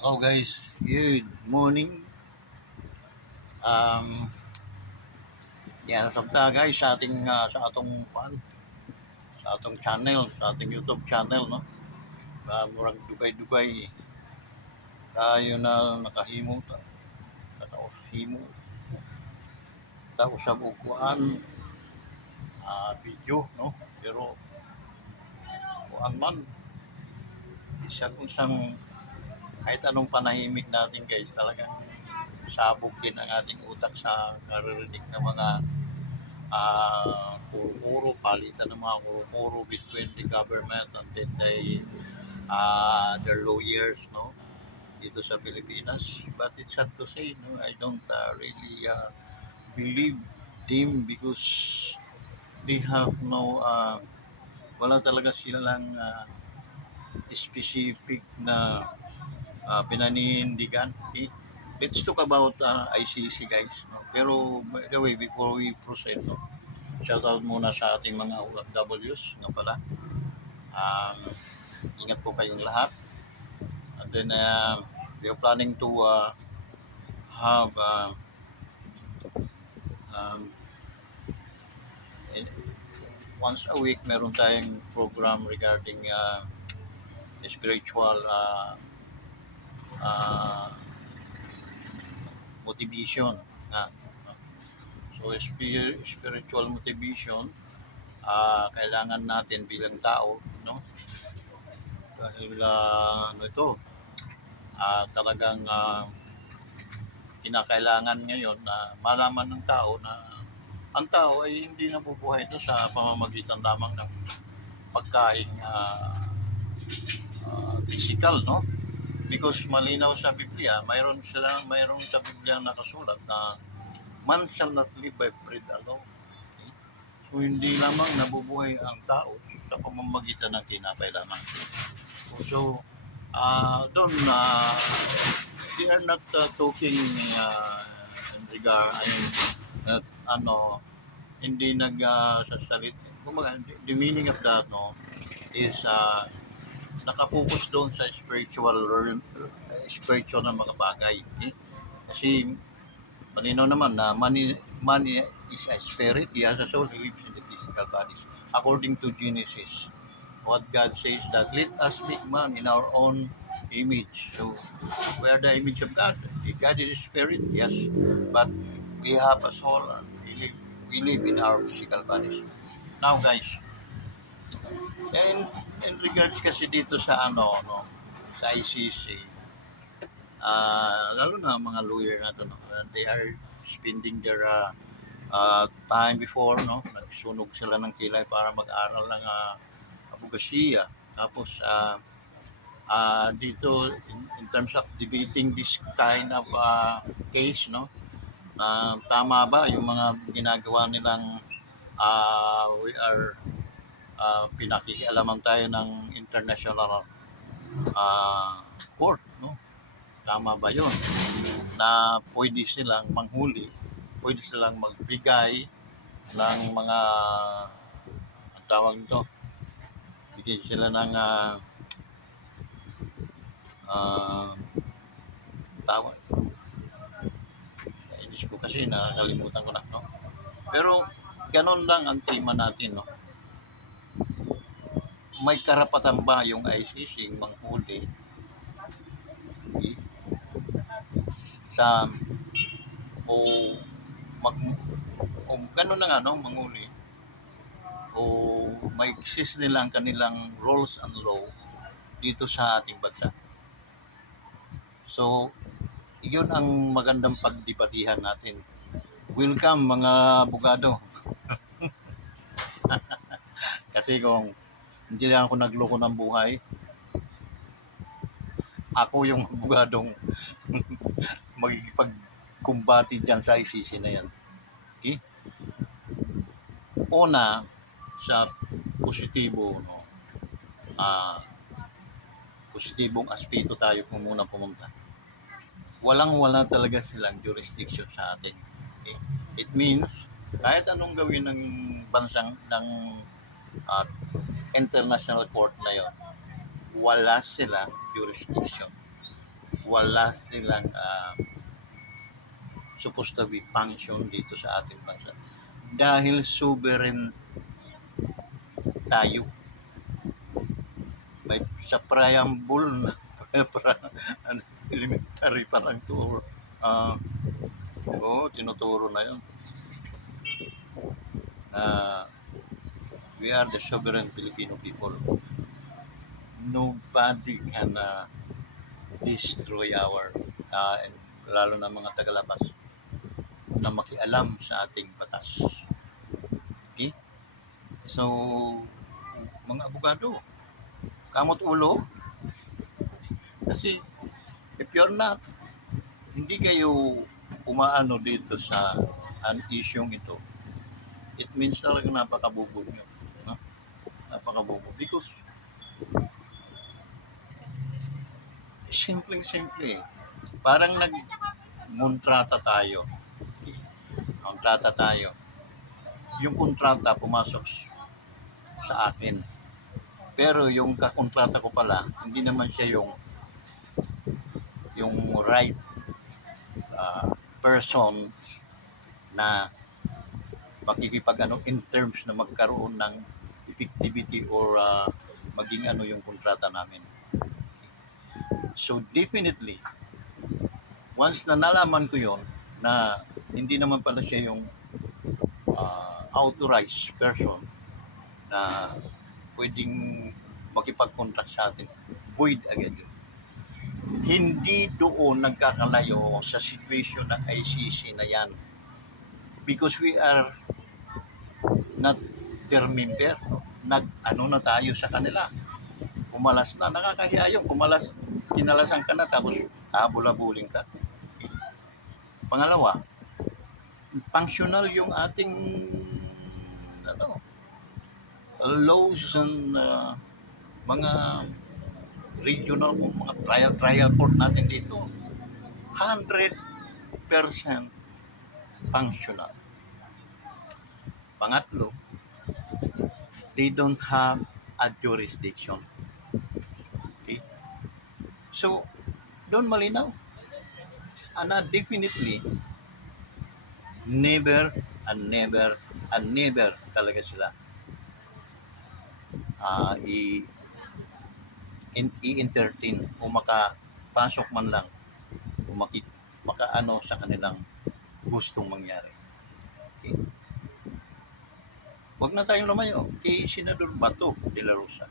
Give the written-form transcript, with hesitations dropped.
Hello guys, good morning. Um, yan sabta guys sa ating sa atong channel, sa ating YouTube channel no. Murag dugay-dugay tayo na nakahimo ta. Himo ta usab og kuan video no. Pero kuan man isa kung sang kahit anong panahimik natin guys, talagang sabog din ang ating utak sa karirinig ng mga kuro-kuro, palitan ng mga kuro-kuro between the government and then their lawyers, no? Dito sa Pilipinas. But it's sad to say, no? I don't really believe them because they have no, wala talaga silang specific na pinanindigan. Okay? Let's talk about ICC guys. No? Pero by the way, before we proceed, no? Shoutout muna sa ating mga OFWs nga pala. Um, Ingat po kayong lahat. And then we are planning to have um, once a week meron tayong program regarding spiritual uh, motivation. Uh, so spiritual motivation kailangan natin bilang tao, no? Dahil ano ito, talagang kinakailangan ngayon na malaman ng tao na ang tao ay hindi nabubuhay ito sa pamamagitan lamang ng pagkain physical, no? Because malinaw sa Biblia, mayroon sa Biblia nakasulat na man shall not live by bread alone. Okay? So hindi lamang nabubuhay ang tao sa pamamagitan ng tinapay lamang. So doon they are not talking in regard ano hindi nagsasalit the meaning of that no is nakapokus doon sa spiritual na mga bagay eh? Kasi malinaw naman na money is a spirit, he has a soul, he lives in the physical bodies according to Genesis. What God says that let us make man in our own image. So we are the image of God. God is spirit, yes, but we have a soul and we live in our physical bodies. Now guys, in regards kasi dito sa no, sa ICC, lalo na mga lawyer nato no, they are spending their time before no, nagsunog sila ng kilay para mag-aral ng abogasiya. Tapos dito in terms of debating this kind of case no, tama ba yung mga ginagawa nilang we are pinakikialaman tayo ng international court no, tama ba yun na pwede silang manghuli, pwede silang magbigay ng mga ang tawag nito, bigay sila ng tawag, inis ko kasi nakalimutan ko na no. Pero ganun lang ang tema natin no. May karapatan ba yung ICC manghuli sa o mag o ganun na nga no, manghuli o may exist nila ang kanilang rules and law dito sa ating bansa. So yun ang magandang pagdebatihan natin. Welcome mga abogado. Kasi kung hindi lang ako nagloko ng buhay, ako yung abogadong magkikipagkumbati dyan sa ICC na yan. Okay? Una, sa positibo, no, positibong aspeto tayo kung muna pumunta. Walang-wala talaga silang jurisdiction sa atin. Okay? It means, kahit anong gawin ng bansang, ng international court na yon, wala silang jurisdiction. wala silang supposed to be function dito sa ating bansa. Dahil sovereign tayo. May sa preamble na ano, elementary pa lang to. Tinuturo na yun. We are the sovereign Filipino people. Nobody can destroy our and lalo na mga tagalabas na makialam sa ating batas. Okay? So, mga abogado, kamot ulo. Kasi, if you're not, hindi kayo umaano dito sa an isyong ito, it means talaga napakabubo nyo. No? Napakabubo. Because, simpleng-simple. Parang nag-kontrata tayo. Kontrata tayo. Yung kontrata pumasok sa akin. Pero yung kakontrata ko pala, hindi naman siya yung right person na makikipag-ano in terms na magkaroon ng effectivity or maging ano yung kontrata namin. So definitely, once na nalaman ko yon na hindi naman pala siya yung authorized person na pwedeng makipag-contract sa atin, void agad yun. Hindi doon nagkakalayo sa situation ng ICC na yan. Because we are not their member. No? Nag-ano na tayo sa kanila. Kumalas na. Nakakahiya yung kumalas. Kinalasan ka na tapos habol-habuling ka. Pangalawa, functional yung ating laws and mga regional mga trial court natin dito 100% functional. Pangatlo, they don't have a jurisdiction. Okay? So, doon malinaw. Definitely, never talaga sila i-entertain o makapasok man lang o makaano sa kanilang gustong mangyari. Okay? Huwag na tayong lumayo kay Senador Bato de la Rosa.